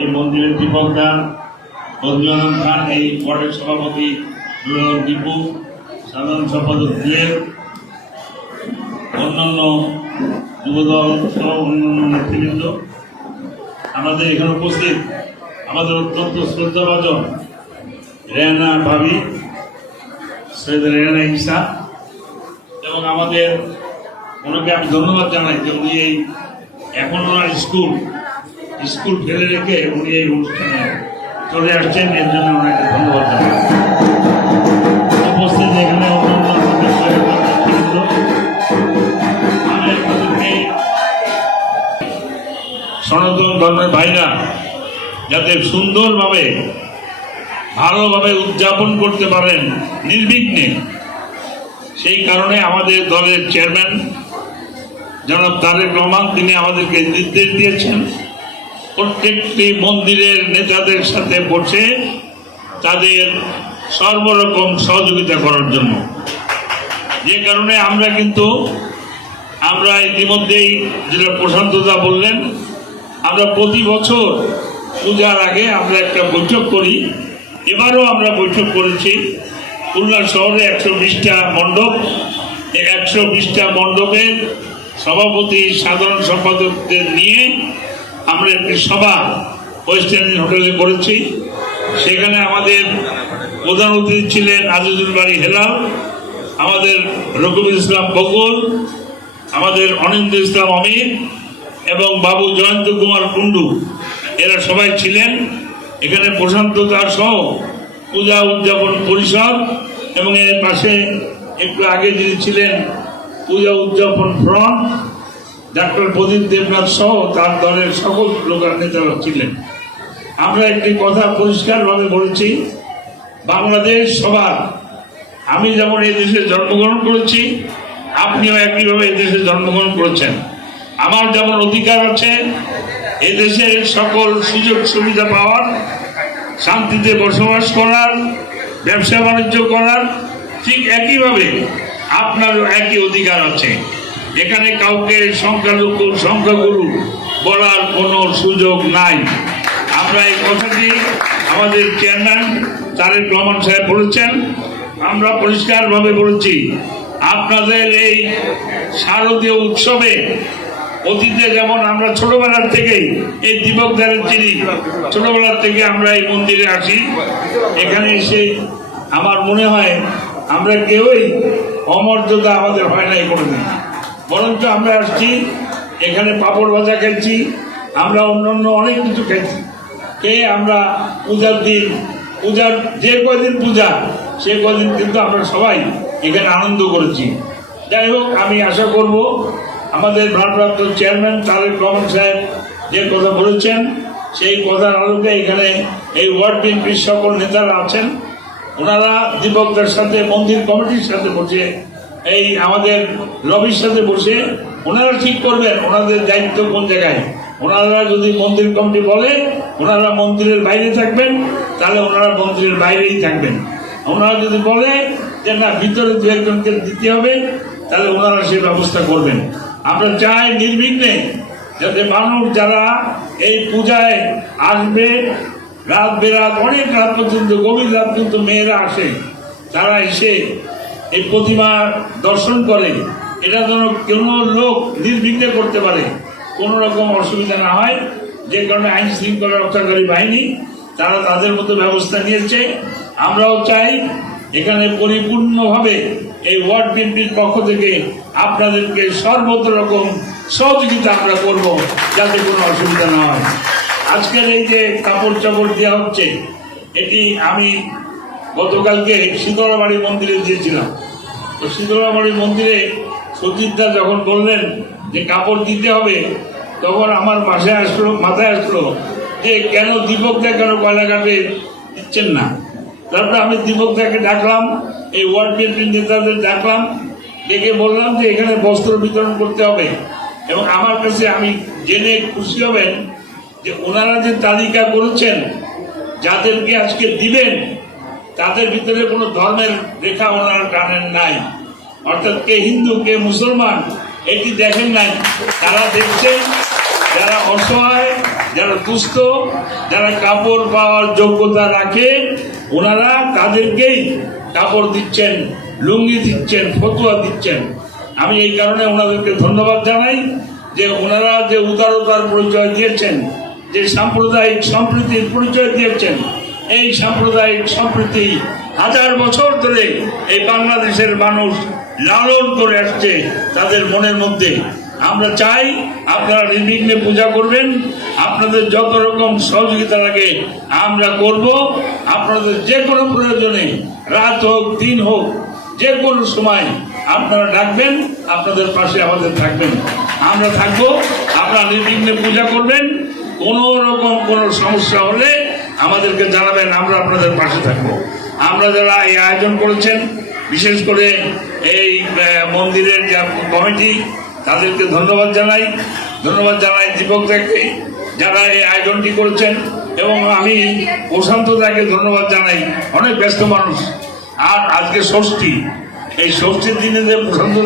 এই মন্দিরের দীপক দান বদরুল খান এই ওয়ার্ডের সভাপতি নুরুল দীপু, সাধারণ সম্পাদক দুয়ের অন্যান্য যুবদল সহ অন্যান্য নেতৃবৃন্দ। আমাদের এখানে উপস্থিত আমাদের অত্যন্ত শ্রদ্ধাভাজন রেহানা ভাবি সৈয়দ রেহানা ইসা এবং আমাদের ওনাকে আমি ধন্যবাদ জানাই যে উনি এই এখন ওনার স্কুল স্কুল ফেলে রেখে উনি এই অনুষ্ঠানে চলে আসছেন, এর জন্য ওনাকে ধন্যবাদ উপস্থিত এখানে সনাতন ধর্মের ভাইরা যাতে সুন্দরভাবে, ভালোভাবে উদযাপন করতে পারেন নির্বিঘ্নে, সেই কারণে আমাদের দলের চেয়ারম্যান জনাব তারেক রহমান, তিনি আমাদেরকে নির্দেশ দিয়েছেন। প্রত্যেকটি মন্দিরের নেতাদের সাথে বসে তাদের সর্বরকম সহযোগিতা করার জন্য। যে কারণে আমরা কিন্তু, আমরা ইতিমধ্যেই যেটা প্রশান্তদা বললেন, আমরা প্রতি বছর পূজার আগে আমরা একটা বৈঠক করি। এবারও আমরা বৈঠক করেছি। খুলনা শহরে একশো বিশটা মণ্ডপ। একশো বিশটা মণ্ডপের সভাপতি সাধারণ সম্পাদকদের নিয়ে আমরা একটি সভা ওয়েস্ট ইন্ডিয়ান হোটেলে করেছি। সেখানে আমাদের প্রধান অতিথি ছিলেন আজিজুল বাড়ি হেলাল, আমাদের রকুবুল ইসলাম বকুল, আমাদের অনিন্দ ইসলাম অমির এবং বাবু জয়ন্ত কুমার কুণ্ডু। এরা সবাই ছিলেন। এখানে প্রশান্ত দাস সহ পূজা উদযাপন পরিষদ এবং এর পাশে একটু আগে যিনি ছিলেন পূজা উদযাপন ফ্রন্ট ডাক্তার প্রদীপ দেবনাথ সহ তার দলের সকল লোকাল নেতারা ছিলেন। আমরা একটি কথা পরিষ্কারভাবে বলেছি, বাংলাদেশ সবার। আমি যেমন এই দেশে জন্মগ্রহণ করেছি, আপনিও একইভাবে এই দেশে জন্মগ্রহণ করেছেন। আমার যেমন অধিকার আছে, এই দেশের সকল সুযোগ সুবিধা পাওয়ার, শান্তিতে বসবাস করার, ব্যবসা বাণিজ্য করার, ঠিক একইভাবে আপনারও একই অধিকার আছে। এখানে কাউকে সংখ্যালঘু, সংখ্যাগুরু বলার কোনো সুযোগ নাই। আমরা এই কথাটি আমাদের চেয়ারম্যান তারেক রহমান সাহেব বলেছেন। আমরা পরিষ্কারভাবে বলেছি, আপনাদের এই শারদীয় উৎসবে অতীতে যেমন আমরা ছোটবেলার থেকেই এই দীপকদারের চিনি ছোটবেলার থেকে আমরা এই মন্দিরে আসি, এখানে এসে আমার মনে হয় আমরা কেউই অমর্যাদা আমাদের হয় নাই কোনোদিন। বরঞ্চ আমরা আসছি, এখানে পাপড় ভাজা খেলছি, আমরা অন্যান্য অনেক কিছু খেয়েছি খেয়ে আমরা পূজার দিন, পূজার যে কয়দিন পূজা, সে কদিন কিন্তু আমরা সবাই এখানে আনন্দ করেছি। যাই হোক, আমি আশা করব আমাদের ভারপ্রাপ্ত চেয়ারম্যান তারেক রহমান সাহেব যে কথা বলেছেন, সেই কথার আলোকে এখানে এই ওয়ার্ড বিএনপির সকল নেতারা আছেন। ওনারা দীপকদের সাথে, মন্দির কমিটির সাথে বসে এই আমাদের লবির সাথে বসে ওনারা ঠিক করবেন, ওনাদের দায়িত্ব কোন জায়গায়? ওনারা যদি মন্দির কমিটি বলে, ওনারা মন্দিরের বাইরে থাকবেন, তাহলে ওনারা মন্দিরের বাইরেই থাকবেন। ওনারা যদি বলে যে না, ভিতরে দু একজনকে দিতে হবে, তাহলে ওনারা সেই ব্যবস্থা করবেন। আমরা চাই নির্বিঘ্নে যাতে মানুষ যারা এই পূজায় আসবে, রাত বেরাত, অনেক রাত পর্যন্ত, গভীর রাত পর্যন্ত মেয়েরা আসে, তারা এসে এই প্রতিমা দর্শন করে, এটা যেন কোনো লোক নির্বিঘ্নে করতে পারে। কোনো রকম অসুবিধা না হয়, যে কারণে আইন শৃঙ্খলা রক্ষাকারী বাহিনী, তারা তাদের মতো ব্যবস্থা নিয়েছে। আমরাও চাই এখানে পরিপূর্ণভাবে এই ওয়ার্ড বিএনপির পক্ষ থেকে আপনাদেরকে সর্বত্র রকম সহযোগিতা আমরা করব, যাতে কোনো অসুবিধা না হয়। আজকের এই যে কাপড় চাপড় দেওয়া হচ্ছে, এটি আমি গতকালকে শীতলাবাড়ি মন্দিরে দিয়েছিলাম তো শীতলাবাড়ি মন্দিরে সতীর্থা যখন বললেন যে কাপড় দিতে হবে, তখন আমার মাথায় আসলো মাথায় আসলো যে কেন দীপকদা কেন কয়লাঘাটে দিচ্ছেন না? তারপরে আমি দীপকদাকে ডাকলাম, এই ওয়ার্ড বিএনপি নেতাদের ডাকলাম, ডেকে বললাম যে এখানে বস্ত্র বিতরণ করতে হবে। এবং আমার কাছে আমি জেনে খুশি হবেন যে ওনারা যে তালিকা করেছেন, যাদেরকে আজকে দিবেন তাদের ভিতরে কোনো ধর্মের রেখা ওনারা টানেন নাই। অর্থাৎ কে হিন্দু, কে মুসলমান, এটি দেখেন নাই। তারা দেখছেন যারা অসহায়, যারা দুস্থ, যারা কাপড় পাওয়ার যোগ্যতা রাখে, ওনারা তাদেরকেই কাপড় দিচ্ছেন, লুঙ্গি দিচ্ছেন, ফতুয়া দিচ্ছেন। আমি এই কারণে ওনাদেরকে ধন্যবাদ জানাই যে ওনারা যে উদারতার পরিচয় দিয়েছেন, যে সাম্প্রদায়িক সম্প্রীতির পরিচয় দিয়েছেন এই সাম্প্রদায়িক সম্প্রীতি হাজার বছর ধরে এই বাংলাদেশের মানুষ লালন করে আসছে তাদের মনের মধ্যে। আমরা চাই আপনারা নির্বিঘ্নে পূজা করবেন, আপনাদের যত রকম সহযোগিতা লাগে আমরা করব। আপনাদের যে কোনো প্রয়োজনে রাত হোক, দিন হোক, যে কোনো সময় আপনারা ডাকবেন, আপনাদের পাশে আমাদের থাকবেন। আমরা থাকব, আপনারা নির্বিঘ্নে পূজা করবেন, কোনো রকম কোনো সমস্যা হলে আমাদেরকে জানাবেন, আমরা আপনাদের পাশে থাকব। আমরা যারা এই আয়োজন করেছেন, বিশেষ করে এই মন্দিরের যে কমিটি, তাদেরকে ধন্যবাদ জানাই। ধন্যবাদ জানাই দীপক দাকে, যারা এই আয়োজনটি করেছেন, এবং আমি প্রশান্ত দাকে ধন্যবাদ জানাই। অনেক ব্যস্ত মানুষ। আর আজকে ষষ্ঠী। এই ষষ্ঠীর দিনে যে প্রশান্ত